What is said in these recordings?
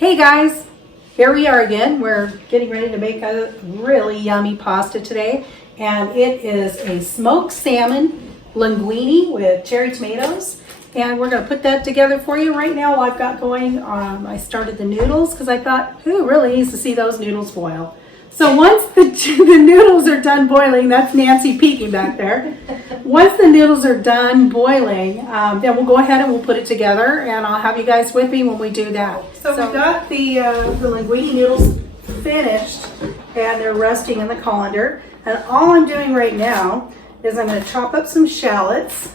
Hey guys, here we are again. We're getting ready to make a really yummy pasta today, and it is a smoked salmon linguine with cherry tomatoes, and we're going to put that together for you. Right now I've got going, I started the noodles because I thought, who really needs to see those noodles boil? So once the noodles are done boiling, that's Nancy peeking back there. Once the noodles are done boiling, then we'll go ahead and we'll put it together, and I'll have you guys with me when we do that. So we got the linguine noodles finished, and they're resting in the colander. And all I'm doing right now is I'm going to chop up some shallots,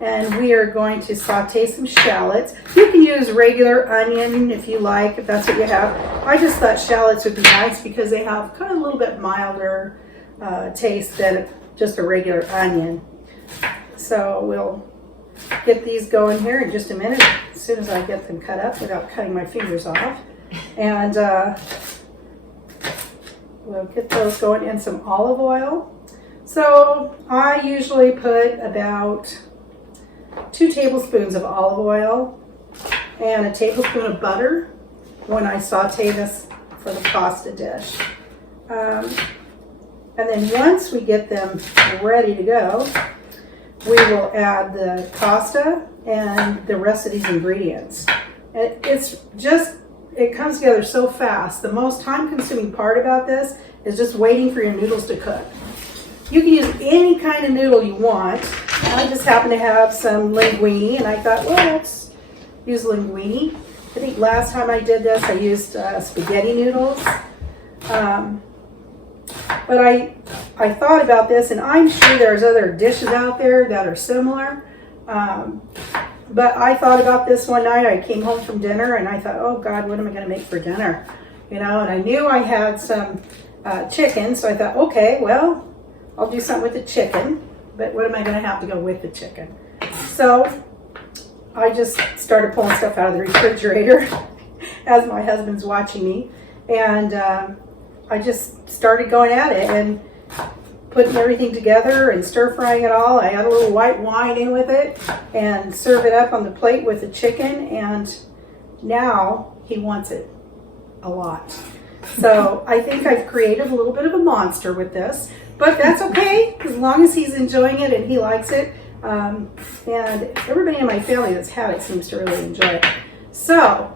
and we are going to saute some shallots. You can use regular onion if you like, if that's what you have. I just thought shallots would be nice because they have kind of a little bit milder taste than just a regular onion. So we'll get these going here in just a minute, as soon as I get them cut up without cutting my fingers off. And we'll get those going in some olive oil. So I usually put about 2 tablespoons of olive oil and a tablespoon of butter when I saute this for the pasta dish. And then once we get them ready to go, we will add the pasta and the rest of these ingredients. It comes together so fast. The most time-consuming part about this is just waiting for your noodles to cook. You can use any kind of noodle you want. I just happen to have some linguine, and I thought, well, let's use linguine. I think last time I did this, I used spaghetti noodles. But I thought about this, and I'm sure there's other dishes out there that are similar. But I thought about this one night. I came home from dinner, and I thought, oh God, what am I going to make for dinner? You know, and I knew I had some chicken, so I thought, okay, well, I'll do something with the chicken, but what am I going to have to go with the chicken? So I just started pulling stuff out of the refrigerator as my husband's watching me, and I just started going at it and putting everything together and stir frying it all. I add a little white wine in with it and serve it up on the plate with the chicken, and now he wants it a lot. So I think I've created a little bit of a monster with this, but that's okay as long as he's enjoying it and he likes it. And everybody in my family that's had it seems to really enjoy it. So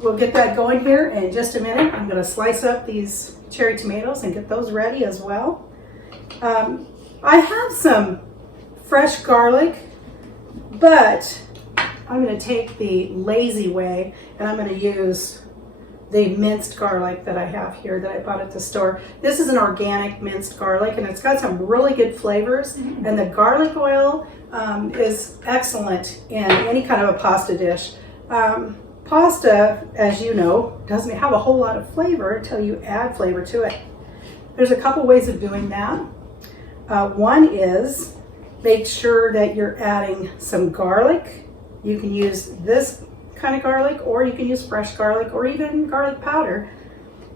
we'll get that going here in just a minute. I'm going to slice up these cherry tomatoes and get those ready as well. I have some fresh garlic, but I'm going to take the lazy way, and I'm going to use the minced garlic that I have here that I bought at the store. This is an organic minced garlic, and it's got some really good flavors. And the garlic oil is excellent in any kind of a pasta dish. Pasta, as you know, doesn't have a whole lot of flavor until you add flavor to it. There's a couple ways of doing that. One is make sure that you're adding some garlic. You can use this kind of garlic, or you can use fresh garlic, or even garlic powder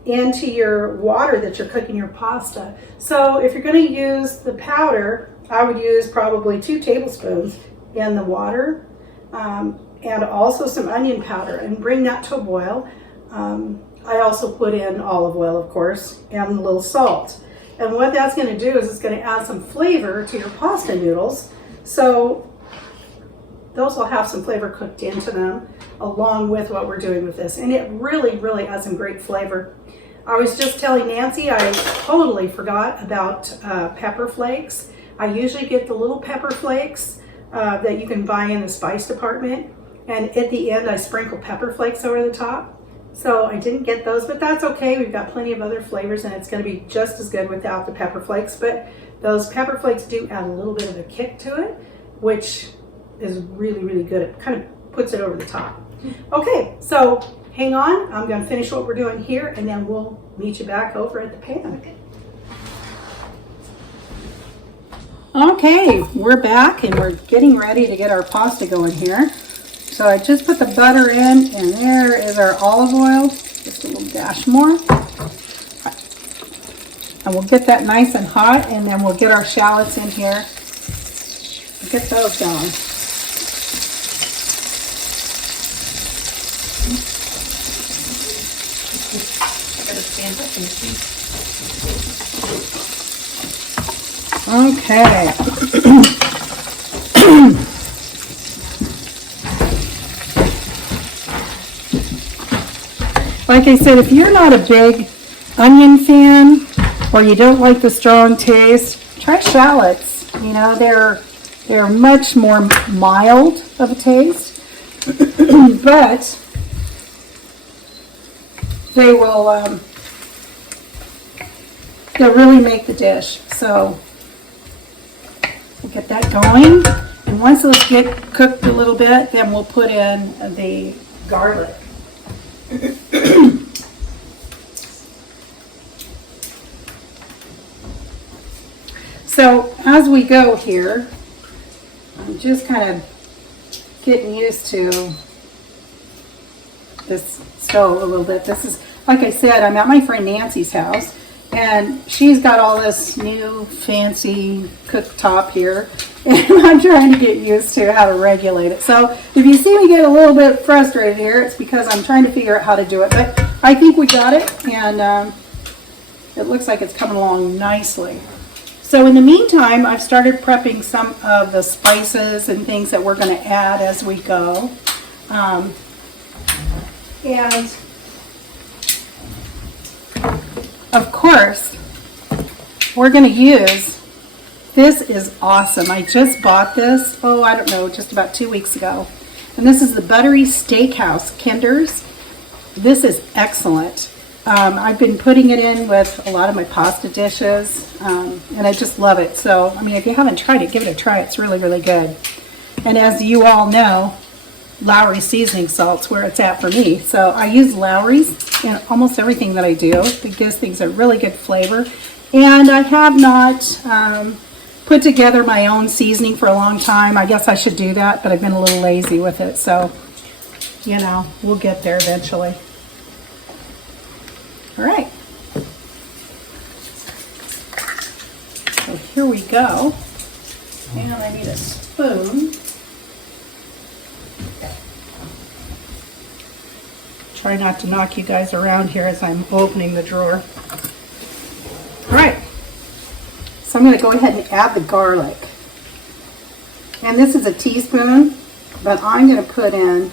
into your water that you're cooking your pasta. So if you're going to use the powder, I would use probably 2 tablespoons in the water, and also some onion powder, and bring that to a boil. I also put in olive oil, of course, and a little salt. And what that's going to do is it's going to add some flavor to your pasta noodles. So those will have some flavor cooked into them along with what we're doing with this. And it really, really adds some great flavor. I was just telling Nancy I totally forgot about pepper flakes. I usually get the little pepper flakes that you can buy in the spice department. And at the end, I sprinkle pepper flakes over the top. So I didn't get those, but that's okay. We've got plenty of other flavors, and it's going to be just as good without the pepper flakes. But those pepper flakes do add a little bit of a kick to it, which is really, really good. It kind of puts it over the top. Okay, so hang on. I'm going to finish what we're doing here, and then we'll meet you back over at the pan. Okay, we're back, and we're getting ready to get our pasta going here. So I just put the butter in, and there is our olive oil, just a little dash more. And we'll get that nice and hot, and then we'll get our shallots in here. Get those going. Okay. Like I said, if you're not a big onion fan or you don't like the strong taste, try shallots. You know, they're much more mild of a taste, but they'll really make the dish. So we'll get that going, and once those get cooked a little bit, then we'll put in the garlic. So as we go here, I'm just kind of getting used to this stove a little bit. This is, like I said, I'm at my friend Nancy's house, and she's got all this new fancy cooktop here, and I'm trying to get used to how to regulate it. So if you see me get a little bit frustrated here, it's because I'm trying to figure out how to do it. But I think we got it, and it looks like it's coming along nicely. So in the meantime, I've started prepping some of the spices and things that we're going to add as we go. And of course, we're going to use, this is awesome. I just bought this, I don't know, just about 2 weeks ago. And this is the Buttery Steakhouse Kinders. This is excellent. I've been putting it in with a lot of my pasta dishes, and I just love it. So, I mean, if you haven't tried it, give it a try. It's really, really good. And as you all know, Lowry's seasoning salt's where it's at for me. So I use Lowry's in almost everything that I do. It gives things a really good flavor. And I have not put together my own seasoning for a long time. I guess I should do that, but I've been a little lazy with it. So, you know, we'll get there eventually. All right. So here we go. And I need a spoon. Try not to knock you guys around here as I'm opening the drawer. All right. So I'm going to go ahead and add the garlic. And this is a teaspoon, but I'm going to put in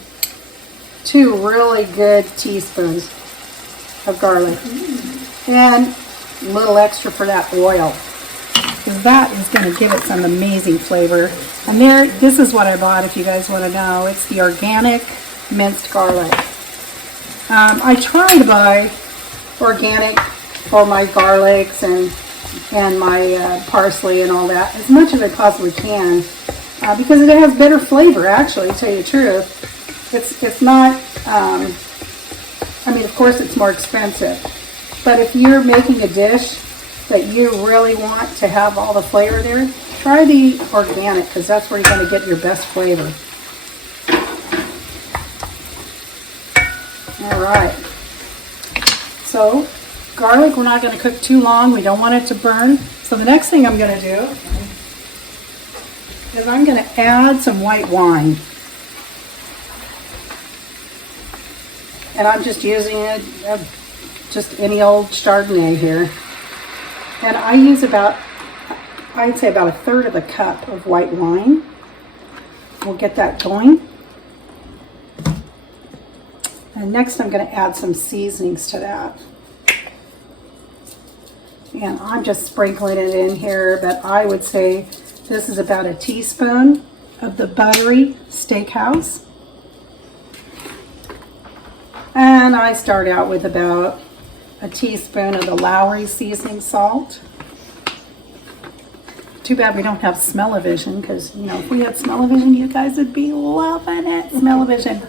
2 really good teaspoons of garlic. And a little extra for that oil, because that is going to give it some amazing flavor. And this is what I bought, if you guys want to know. It's the organic minced garlic. I try to buy organic for my garlics and my parsley and all that, as much as I possibly can, because it has better flavor, actually, to tell you the truth. It's not, I mean, of course it's more expensive, but if you're making a dish that you really want to have all the flavor there, try the organic, because that's where you're going to get your best flavor. All right. So, garlic, we're not going to cook too long. We don't want it to burn. So the next thing I'm going to do is I'm going to add some white wine. And I'm just using it, just any old Chardonnay here. And I use I'd say about 1/3 of a cup of white wine. We'll get that going. And next I'm going to add some seasonings to that. And I'm just sprinkling it in here, but I would say this is about a teaspoon of the Buttery Steakhouse. And I start out with about a teaspoon of the Lowry seasoning salt. Too bad we don't have smell-o-vision, because, you know, if we had smell-o-vision, you guys would be loving it. Smell-o-vision.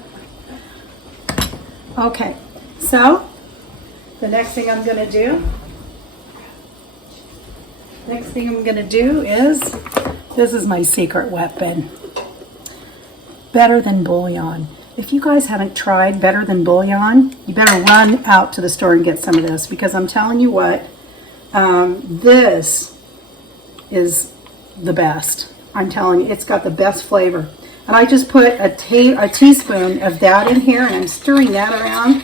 Okay, so the next thing I'm going to do is, this is my secret weapon, Better Than Bullion. If you guys haven't tried Better Than Bullion, you better run out to the store and get some of this, because I'm telling you what, this is the best. I'm telling you, it's got the best flavor. And I just put a teaspoon of that in here, and I'm stirring that around.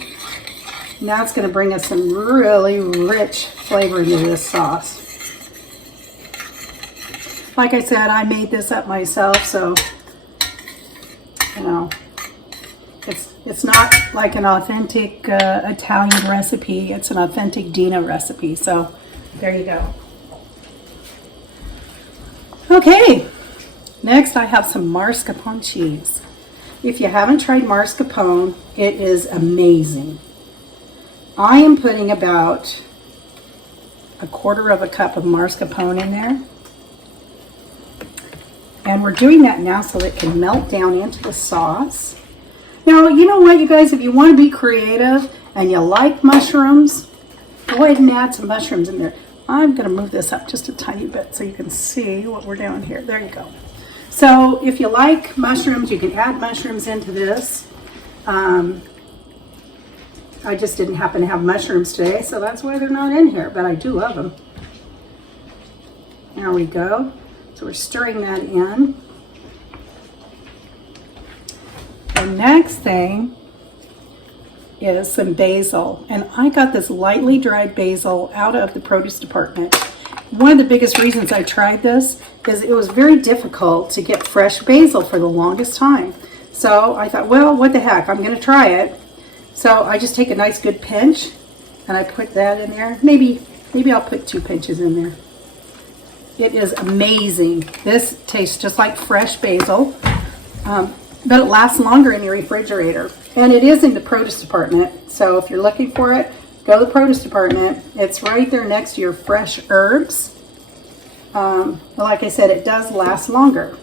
And that's going to bring us some really rich flavor into this sauce. Like I said, I made this up myself, so, you know, it's not like an authentic Italian recipe. It's an authentic Dina recipe. So there you go. Okay, next I have some mascarpone cheese. If you haven't tried mascarpone, it is amazing. I am putting about 1/4 cup of mascarpone in there. And we're doing that now so that it can melt down into the sauce. Now, you know what, you guys, if you want to be creative and you like mushrooms, go ahead and add some mushrooms in there. I'm going to move this up just a tiny bit so you can see what we're doing here. There you go. So if you like mushrooms, you can add mushrooms into this. I just didn't happen to have mushrooms today, so that's why they're not in here, but I do love them. There we go. So we're stirring that in. The next thing is some basil. And I got this lightly dried basil out of the produce department. One of the biggest reasons I tried this is it was very difficult to get fresh basil for the longest time. So I thought, well, what the heck, I'm going to try it. So I just take a nice good pinch and I put that in there. Maybe I'll put 2 pinches in there. It is amazing. This tastes just like fresh basil, but it lasts longer in your refrigerator. And it is in the produce department, so if you're looking for it, go to the produce department. It's right there next to your fresh herbs. But like I said, it does last longer.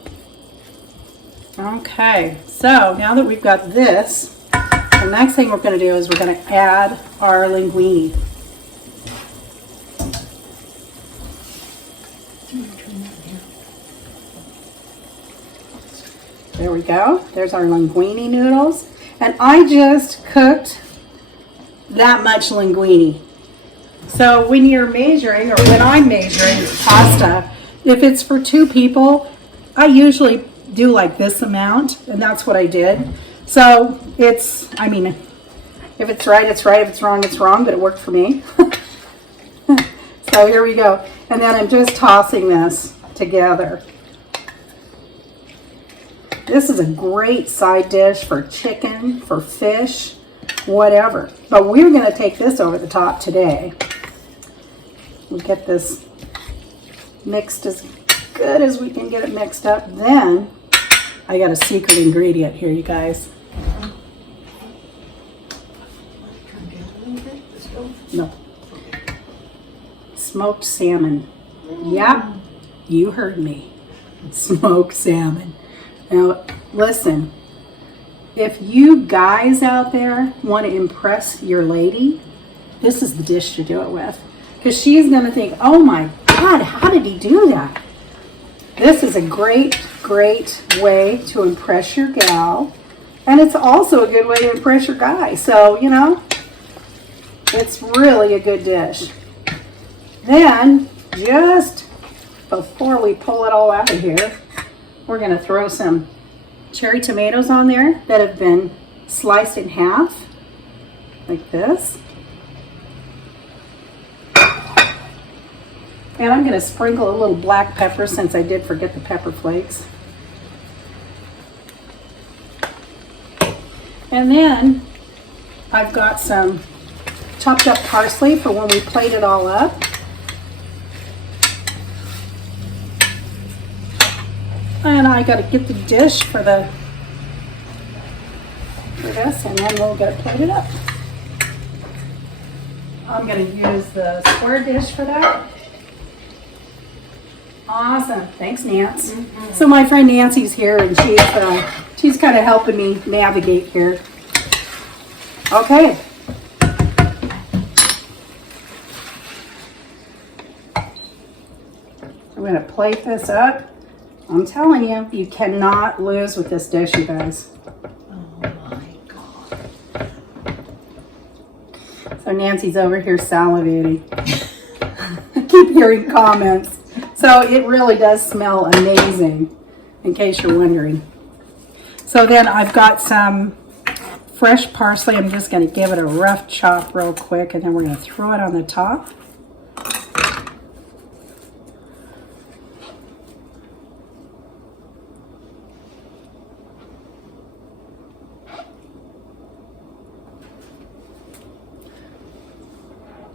Okay, so now that we've got this, the next thing we're going to do is we're going to add our linguine. There we go. There's our linguine noodles. And I just cooked that much linguine. So when you're measuring, or when I'm measuring pasta, if it's for 2 people, I usually do like this amount, and that's what I did. So it's, I mean, if it's right, it's right. If it's wrong, it's wrong, but it worked for me. So here we go. And then I'm just tossing this together. This is a great side dish for chicken, for fish, whatever. But we're going to take this over the top today. We'll get this mixed as good as we can get it mixed up. Then I got a secret ingredient here, you guys. No. Smoked salmon. Yep, you heard me. Smoked salmon. Now, listen, if you guys out there want to impress your lady, this is the dish to do it with. Because she's going to think, oh my God, how did he do that? This is a great, great way to impress your gal. And it's also a good way to impress your guy. So, you know, it's really a good dish. Then, just before we pull it all out of here, we're going to throw some cherry tomatoes on there that have been sliced in half, like this. And I'm going to sprinkle a little black pepper since I did forget the pepper flakes. And then I've got some chopped up parsley for when we plate it all up. And I got to get the dish for this, and then we'll get it plated up. I'm going to use the square dish for that. Awesome. Thanks, Nance. Mm-hmm. So my friend Nancy's here, and she's kind of helping me navigate here. Okay. I'm going to plate this up. I'm telling you, you cannot lose with this dish, you guys. Oh my God. So Nancy's over here salivating. I keep hearing comments. So it really does smell amazing, in case you're wondering. So then I've got some fresh parsley. I'm just going to give it a rough chop real quick, and then we're going to throw it on the top.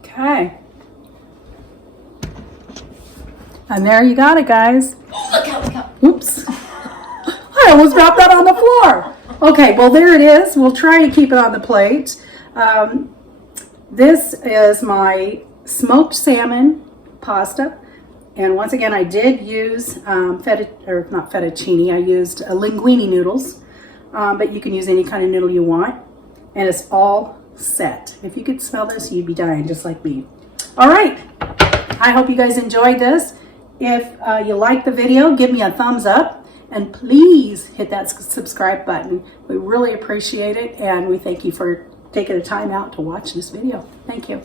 Okay. And there you got it, guys. Look out, look out. Oops. I almost dropped that on the floor. Okay, well, there it is. We'll try to keep it on the plate. This is my smoked salmon pasta. And once again, I did use not fettuccine. I used linguine noodles. But you can use any kind of noodle you want. And it's all set. If you could smell this, you'd be dying just like me. All right. I hope you guys enjoyed this. If you like the video, give me a thumbs up. And please hit that subscribe button. We really appreciate it. And we thank you for taking the time out to watch this video. Thank you.